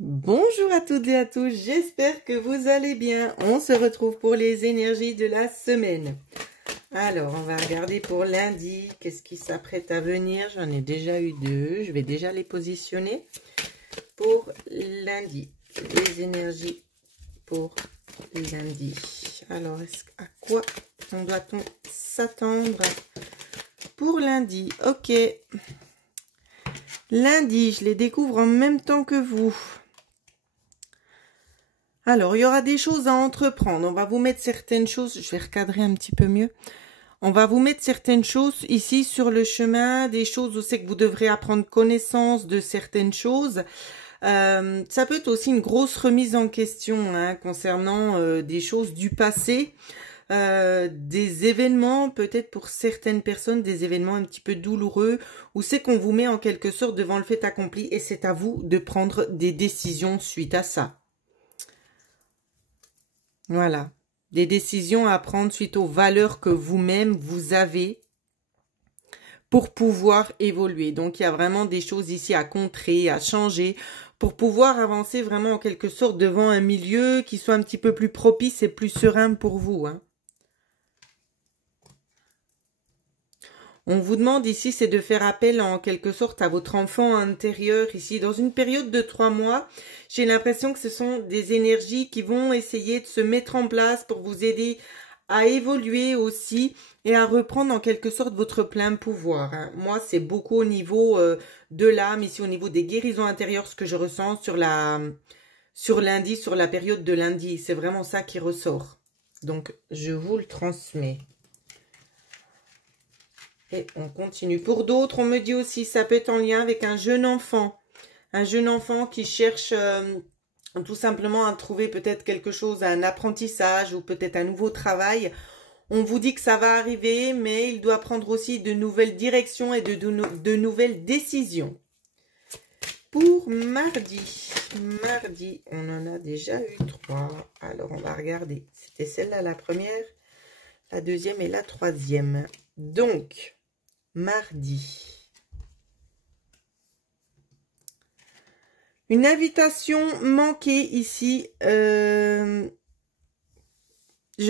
Bonjour à toutes et à tous, j'espère que vous allez bien. On se retrouve pour les énergies de la semaine. Alors, on va regarder pour lundi, qu'est-ce qui s'apprête à venir. J'en ai déjà eu deux, je vais déjà les positionner. Pour lundi, les énergies pour lundi. Alors, à quoi doit-on s'attendre pour lundi? Ok. Lundi, je les découvre en même temps que vous. Alors, il y aura des choses à entreprendre. On va vous mettre certaines choses. Je vais recadrer un petit peu mieux. On va vous mettre certaines choses ici sur le chemin. Des choses où c'est que vous devrez apprendre connaissance de certaines choses. Ça peut être aussi une grosse remise en question concernant des choses du passé. Des événements, peut-être pour certaines personnes, des événements un petit peu douloureux, où c'est qu'on vous met en quelque sorte devant le fait accompli et c'est à vous de prendre des décisions suite à ça. Voilà, des décisions à prendre suite aux valeurs que vous-même vous avez pour pouvoir évoluer. Donc, il y a vraiment des choses ici à contrer, à changer, pour pouvoir avancer vraiment en quelque sorte devant un milieu qui soit un petit peu plus propice et plus serein pour vous. On vous demande ici, c'est de faire appel en quelque sorte à votre enfant intérieur ici. Dans une période de 3 mois, j'ai l'impression que ce sont des énergies qui vont essayer de se mettre en place pour vous aider à évoluer aussi et à reprendre en quelque sorte votre plein pouvoir. Moi, c'est beaucoup au niveau de l'âme, ici au niveau des guérisons intérieures, ce que je ressens sur lundi, sur la période de lundi. C'est vraiment ça qui ressort. Donc, je vous le transmets. Et on continue. Pour d'autres, on me dit aussi, ça peut être en lien avec un jeune enfant. Un jeune enfant qui cherche tout simplement à trouver peut-être quelque chose, un apprentissage ou peut-être un nouveau travail. On vous dit que ça va arriver, mais il doit prendre aussi de nouvelles directions et de nouvelles décisions. Pour mardi, on en a déjà eu 3. Alors, on va regarder. C'était celle-là la première, la deuxième et la troisième. Donc, mardi. Une invitation manquée ici. J'ai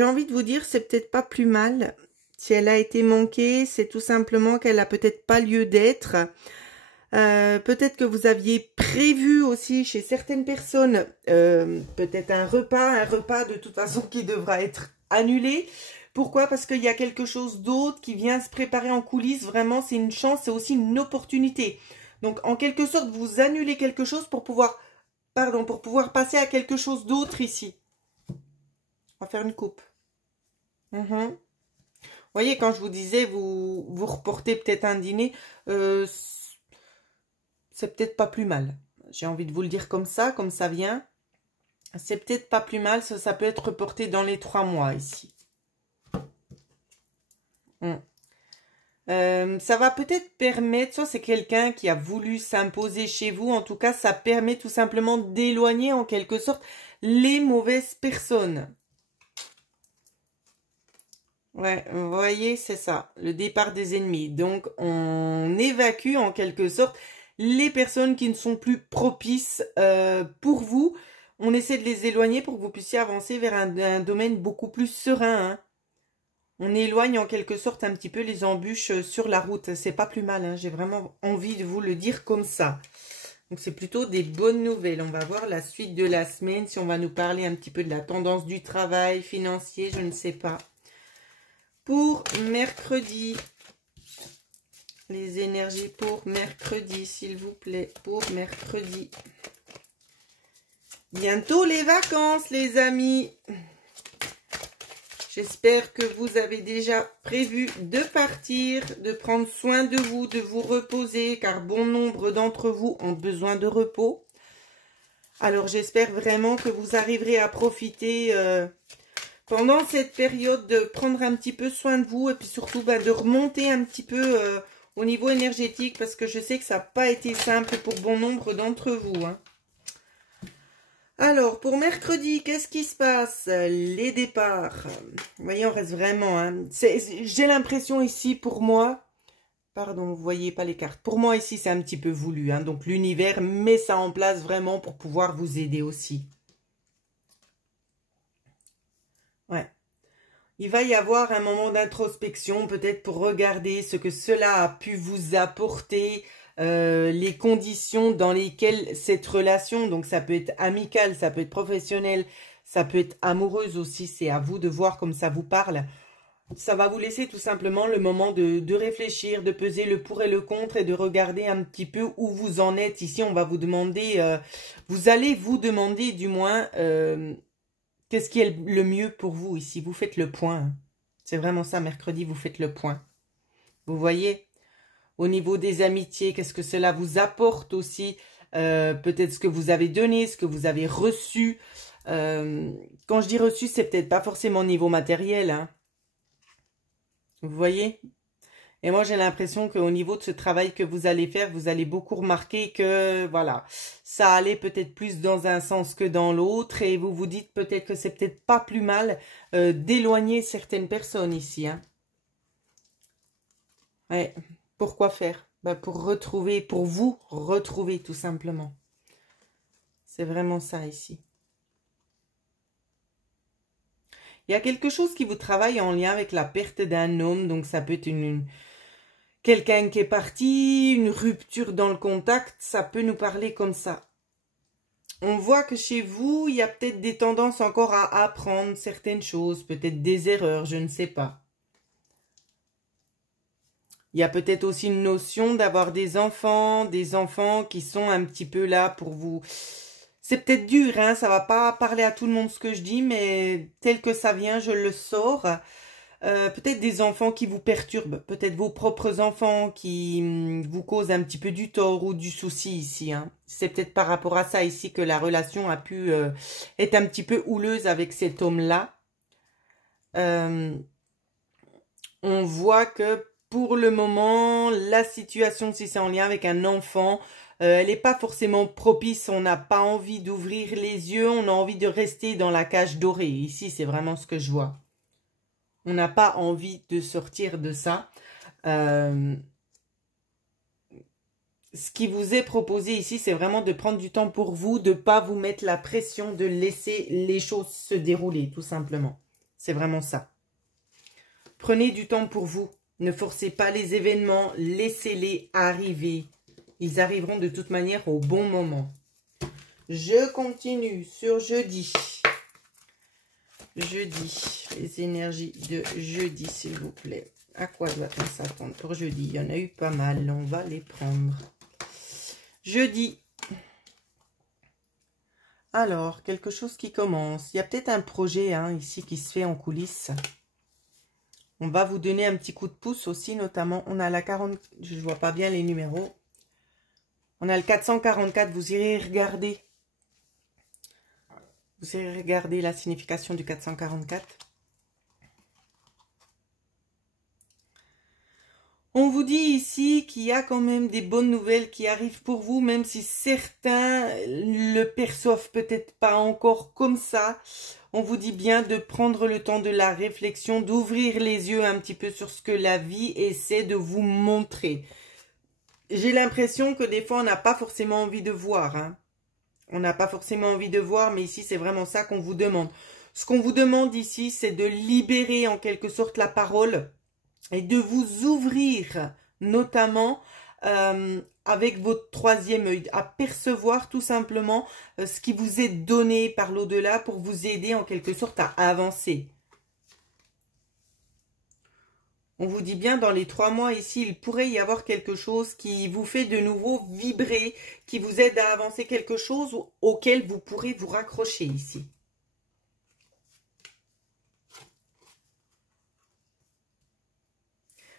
envie de vous dire, c'est peut-être pas plus mal. Si elle a été manquée, c'est tout simplement qu'elle a peut-être pas lieu d'être. Peut-être que vous aviez prévu aussi chez certaines personnes peut-être un repas de toute façon qui devra être annulé. Pourquoi? Parce qu'il y a quelque chose d'autre qui vient se préparer en coulisses. Vraiment, c'est une chance, c'est aussi une opportunité. Donc, en quelque sorte, vous annulez quelque chose pour pouvoir passer à quelque chose d'autre ici. On va faire une coupe. Vous voyez, quand je vous disais, vous reportez peut-être un dîner, c'est peut-être pas plus mal. J'ai envie de vous le dire comme ça vient. C'est peut-être pas plus mal, ça peut être reporté dans les 3 mois ici. Ça va peut-être permettre, soit c'est quelqu'un qui a voulu s'imposer chez vous, en tout cas ça permet tout simplement d'éloigner en quelque sorte les mauvaises personnes. Ouais, vous voyez, c'est ça, le départ des ennemis. Donc on évacue en quelque sorte les personnes qui ne sont plus propices pour vous. On essaie de les éloigner pour que vous puissiez avancer vers un domaine beaucoup plus serein. On éloigne en quelque sorte un petit peu les embûches sur la route. C'est pas plus mal, j'ai vraiment envie de vous le dire comme ça. Donc c'est plutôt des bonnes nouvelles. On va voir la suite de la semaine, si on va nous parler un petit peu de la tendance du travail financier, je ne sais pas. Pour mercredi, les énergies pour mercredi, s'il vous plaît, pour mercredi. Bientôt les vacances, les amis. J'espère que vous avez déjà prévu de partir, de prendre soin de vous reposer, car bon nombre d'entre vous ont besoin de repos. Alors, j'espère vraiment que vous arriverez à profiter pendant cette période de prendre un petit peu soin de vous et puis surtout de remonter un petit peu au niveau énergétique, parce que je sais que ça n'a pas été simple pour bon nombre d'entre vous. Alors, pour mercredi, qu'est-ce qui se passe? Les départs. Vous voyez, on reste vraiment... J'ai l'impression ici, pour moi, Pardon, vous voyez pas les cartes. Pour moi, ici, c'est un petit peu voulu. Hein, donc, l'univers met ça en place vraiment pour pouvoir vous aider aussi. Ouais. Il va y avoir un moment d'introspection, peut-être pour regarder ce que cela a pu vous apporter, les conditions dans lesquelles cette relation, donc ça peut être amical, ça peut être professionnel, ça peut être amoureuse aussi, c'est à vous de voir comme ça vous parle. Ça va vous laisser tout simplement le moment de réfléchir, de peser le pour et le contre et de regarder un petit peu où vous en êtes. Ici, on va vous demander, vous allez vous demander du moins qu'est-ce qui est le mieux pour vous ici. Vous faites le point. C'est vraiment ça, mercredi, vous faites le point. Vous voyez, au niveau des amitiés, qu'est-ce que cela vous apporte aussi, peut-être ce que vous avez donné, ce que vous avez reçu. Quand je dis reçu, c'est peut-être pas forcément au niveau matériel, hein. Vous voyez? Et moi, j'ai l'impression qu'au niveau de ce travail que vous allez faire, vous allez beaucoup remarquer que, voilà, ça allait peut-être plus dans un sens que dans l'autre. Et vous vous dites peut-être que c'est peut-être pas plus mal d'éloigner certaines personnes ici. Hein. Ouais. Pourquoi faire? Bah, pour retrouver, pour vous retrouver tout simplement. C'est vraiment ça ici. Il y a quelque chose qui vous travaille en lien avec la perte d'un homme. Donc, ça peut être quelqu'un qui est parti, une rupture dans le contact. Ça peut nous parler comme ça. On voit que chez vous, il y a peut-être des tendances encore à apprendre certaines choses. Peut-être des erreurs, je ne sais pas. Il y a peut-être aussi une notion d'avoir des enfants qui sont un petit peu là pour vous... C'est peut-être dur, hein, ça va pas parler à tout le monde ce que je dis, mais tel que ça vient, je le sors. Peut-être des enfants qui vous perturbent, peut-être vos propres enfants qui vous causent un petit peu du tort ou du souci ici. Hein. C'est peut-être par rapport à ça ici que la relation a pu être un petit peu houleuse avec cet homme-là. On voit que pour le moment, la situation, si c'est en lien avec un enfant... elle n'est pas forcément propice, on n'a pas envie d'ouvrir les yeux, on a envie de rester dans la cage dorée. Ici, c'est vraiment ce que je vois. On n'a pas envie de sortir de ça. Ce qui vous est proposé ici, c'est vraiment de prendre du temps pour vous, de ne pas vous mettre la pression, de laisser les choses se dérouler, tout simplement. C'est vraiment ça. Prenez du temps pour vous. Ne forcez pas les événements, laissez-les arriver. Ils arriveront de toute manière au bon moment. Je continue sur jeudi. Jeudi, les énergies de jeudi, s'il vous plaît. À quoi doit-on s'attendre pour jeudi? Il y en a eu pas mal, on va les prendre. Jeudi. Alors, quelque chose qui commence. Il y a peut-être un projet hein, ici qui se fait en coulisses. On va vous donner un petit coup de pouce aussi, notamment. On a la 40... Je ne vois pas bien les numéros. On a le 444, vous irez regarder. Vous irez regarder la signification du 444. On vous dit ici qu'il y a quand même des bonnes nouvelles qui arrivent pour vous, même si certains le perçoivent peut-être pas encore comme ça. On vous dit bien de prendre le temps de la réflexion, d'ouvrir les yeux un petit peu sur ce que la vie essaie de vous montrer. J'ai l'impression que des fois, on n'a pas forcément envie de voir. Hein. On n'a pas forcément envie de voir, mais ici, c'est vraiment ça qu'on vous demande. Ce qu'on vous demande ici, c'est de libérer en quelque sorte la parole et de vous ouvrir, notamment avec votre troisième œil, à percevoir tout simplement ce qui vous est donné par l'au-delà pour vous aider en quelque sorte à avancer. On vous dit bien, dans les 3 mois ici, il pourrait y avoir quelque chose qui vous fait de nouveau vibrer, qui vous aide à avancer quelque chose auquel vous pourrez vous raccrocher ici.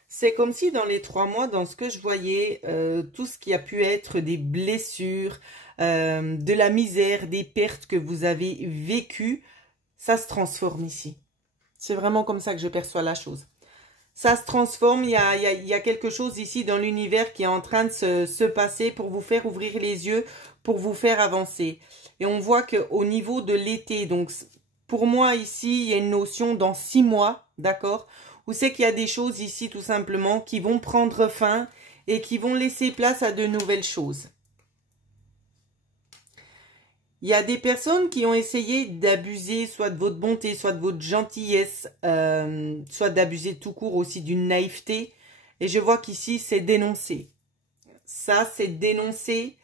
C'est comme si dans les 3 mois, dans ce que je voyais, tout ce qui a pu être des blessures, de la misère, des pertes que vous avez vécues, ça se transforme ici. C'est vraiment comme ça que je perçois la chose. Ça se transforme, il y a quelque chose ici dans l'univers qui est en train de se passer pour vous faire ouvrir les yeux, pour vous faire avancer. Et on voit qu'au niveau de l'été, donc pour moi ici, il y a une notion dans 6 mois, d'accord, ou c'est qu'il y a des choses ici tout simplement qui vont prendre fin et qui vont laisser place à de nouvelles choses. Il y a des personnes qui ont essayé d'abuser soit de votre bonté, soit de votre gentillesse, soit d'abuser tout court aussi d'une naïveté. Et je vois qu'ici, c'est dénoncé. Ça, c'est dénoncé.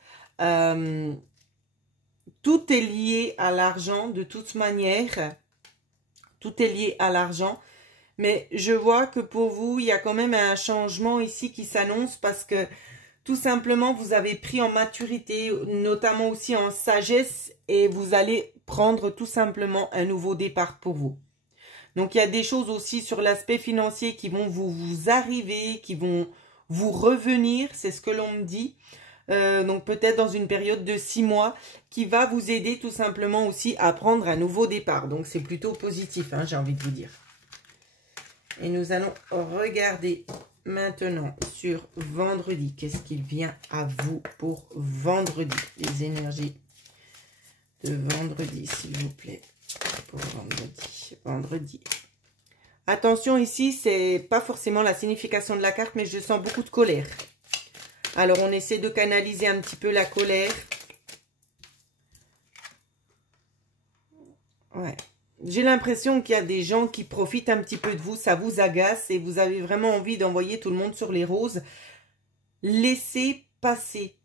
Tout est lié à l'argent de toute manière. Tout est lié à l'argent. Mais je vois que pour vous, il y a quand même un changement ici qui s'annonce parce que tout simplement, vous avez pris en maturité, notamment aussi en sagesse, et vous allez prendre tout simplement un nouveau départ pour vous. Donc, il y a des choses aussi sur l'aspect financier qui vont vous arriver, qui vont vous revenir, c'est ce que l'on me dit. Donc, peut-être dans une période de 6 mois, qui va vous aider tout simplement aussi à prendre un nouveau départ. Donc, c'est plutôt positif, hein, j'ai envie de vous dire. Et nous allons regarder maintenant sur vendredi. Qu'est-ce qu'il vient à vous pour vendredi? Les énergies de vendredi, s'il vous plaît. Pour vendredi. Vendredi. Attention, ici, c'est pas forcément la signification de la carte, mais je sens beaucoup de colère. Alors, on essaie de canaliser un petit peu la colère. Ouais. J'ai l'impression qu'il y a des gens qui profitent un petit peu de vous, ça vous agace et vous avez vraiment envie d'envoyer tout le monde sur les roses. Laissez passer.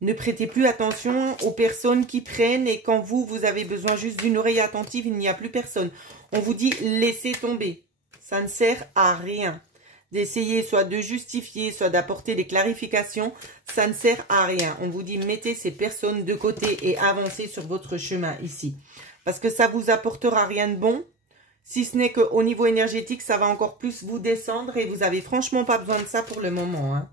Ne prêtez plus attention aux personnes qui prennent et quand vous avez besoin juste d'une oreille attentive, il n'y a plus personne. On vous dit laissez tomber. Ça ne sert à rien d'essayer soit de justifier, soit d'apporter des clarifications. Ça ne sert à rien. On vous dit mettez ces personnes de côté et avancez sur votre chemin ici. Parce que ça vous apportera rien de bon, si ce n'est qu'au niveau énergétique, ça va encore plus vous descendre et vous n'avez franchement pas besoin de ça pour le moment. Hein.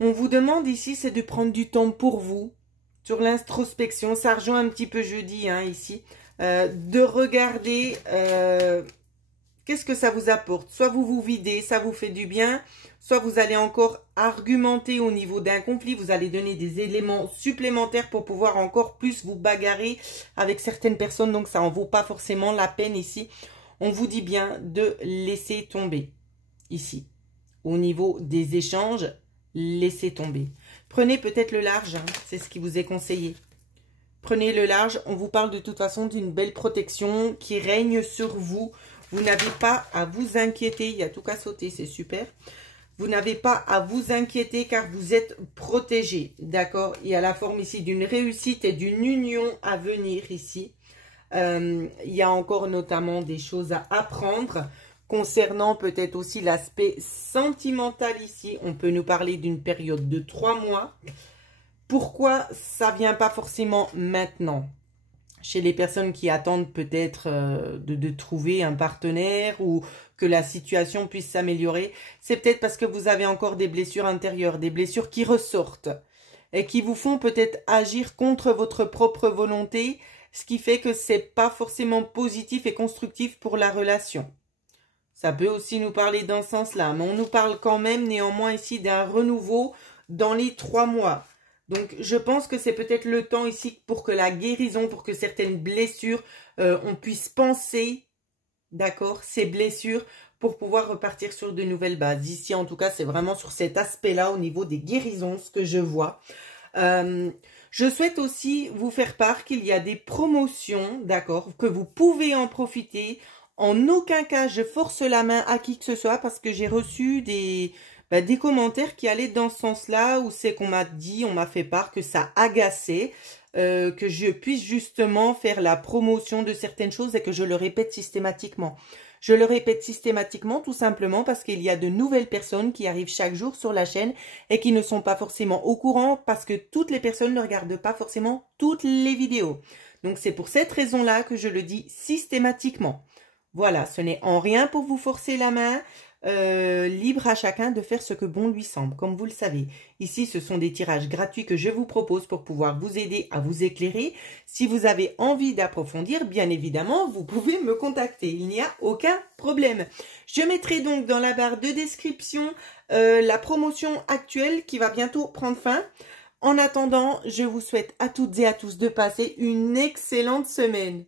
On vous demande ici, c'est de prendre du temps pour vous, sur l'introspection. Ça rejoint un petit peu jeudi, hein, ici. De regarder qu'est-ce que ça vous apporte. Soit vous vous videz, ça vous fait du bien, soit vous allez encore argumenter au niveau d'un conflit. Vous allez donner des éléments supplémentaires pour pouvoir encore plus vous bagarrer avec certaines personnes. Donc, ça n'en vaut pas forcément la peine ici. On vous dit bien de laisser tomber ici. Au niveau des échanges, laissez tomber. Prenez peut-être le large, hein, c'est ce qui vous est conseillé. Prenez le large. On vous parle de toute façon d'une belle protection qui règne sur vous. Vous n'avez pas à vous inquiéter. Il y a tout qu'à sauter, c'est super. Vous n'avez pas à vous inquiéter car vous êtes protégé. D'accord? Il y a la forme ici d'une réussite et d'une union à venir ici. Il y a encore notamment des choses à apprendre concernant peut-être aussi l'aspect sentimental ici. On peut nous parler d'une période de 3 mois. Pourquoi ça vient pas forcément maintenant? Chez les personnes qui attendent peut-être de trouver un partenaire ou que la situation puisse s'améliorer, c'est peut-être parce que vous avez encore des blessures intérieures, des blessures qui ressortent et qui vous font peut-être agir contre votre propre volonté, ce qui fait que c'est pas forcément positif et constructif pour la relation. Ça peut aussi nous parler dans ce sens-là, mais on nous parle quand même néanmoins ici d'un renouveau dans les 3 mois. Donc, je pense que c'est peut-être le temps ici pour que la guérison, pour que certaines blessures, on puisse penser, d'accord, ces blessures pour pouvoir repartir sur de nouvelles bases. Ici, en tout cas, c'est vraiment sur cet aspect-là au niveau des guérisons, ce que je vois. Je souhaite aussi vous faire part qu'il y a des promotions, d'accord, que vous pouvez en profiter. En aucun cas, je force la main à qui que ce soit parce que j'ai reçu des commentaires qui allaient dans ce sens-là, où c'est qu'on m'a dit, on m'a fait part que ça agaçait, que je puisse justement faire la promotion de certaines choses et que je le répète systématiquement. Je le répète systématiquement tout simplement parce qu'il y a de nouvelles personnes qui arrivent chaque jour sur la chaîne et qui ne sont pas forcément au courant parce que toutes les personnes ne regardent pas forcément toutes les vidéos. Donc c'est pour cette raison-là que je le dis systématiquement. Voilà, ce n'est en rien pour vous forcer la main. Libre à chacun de faire ce que bon lui semble, comme vous le savez. Ici, ce sont des tirages gratuits que je vous propose pour pouvoir vous aider à vous éclairer. Si vous avez envie d'approfondir, bien évidemment, vous pouvez me contacter. Il n'y a aucun problème. Je mettrai donc dans la barre de description la promotion actuelle qui va bientôt prendre fin. En attendant, je vous souhaite à toutes et à tous de passer une excellente semaine.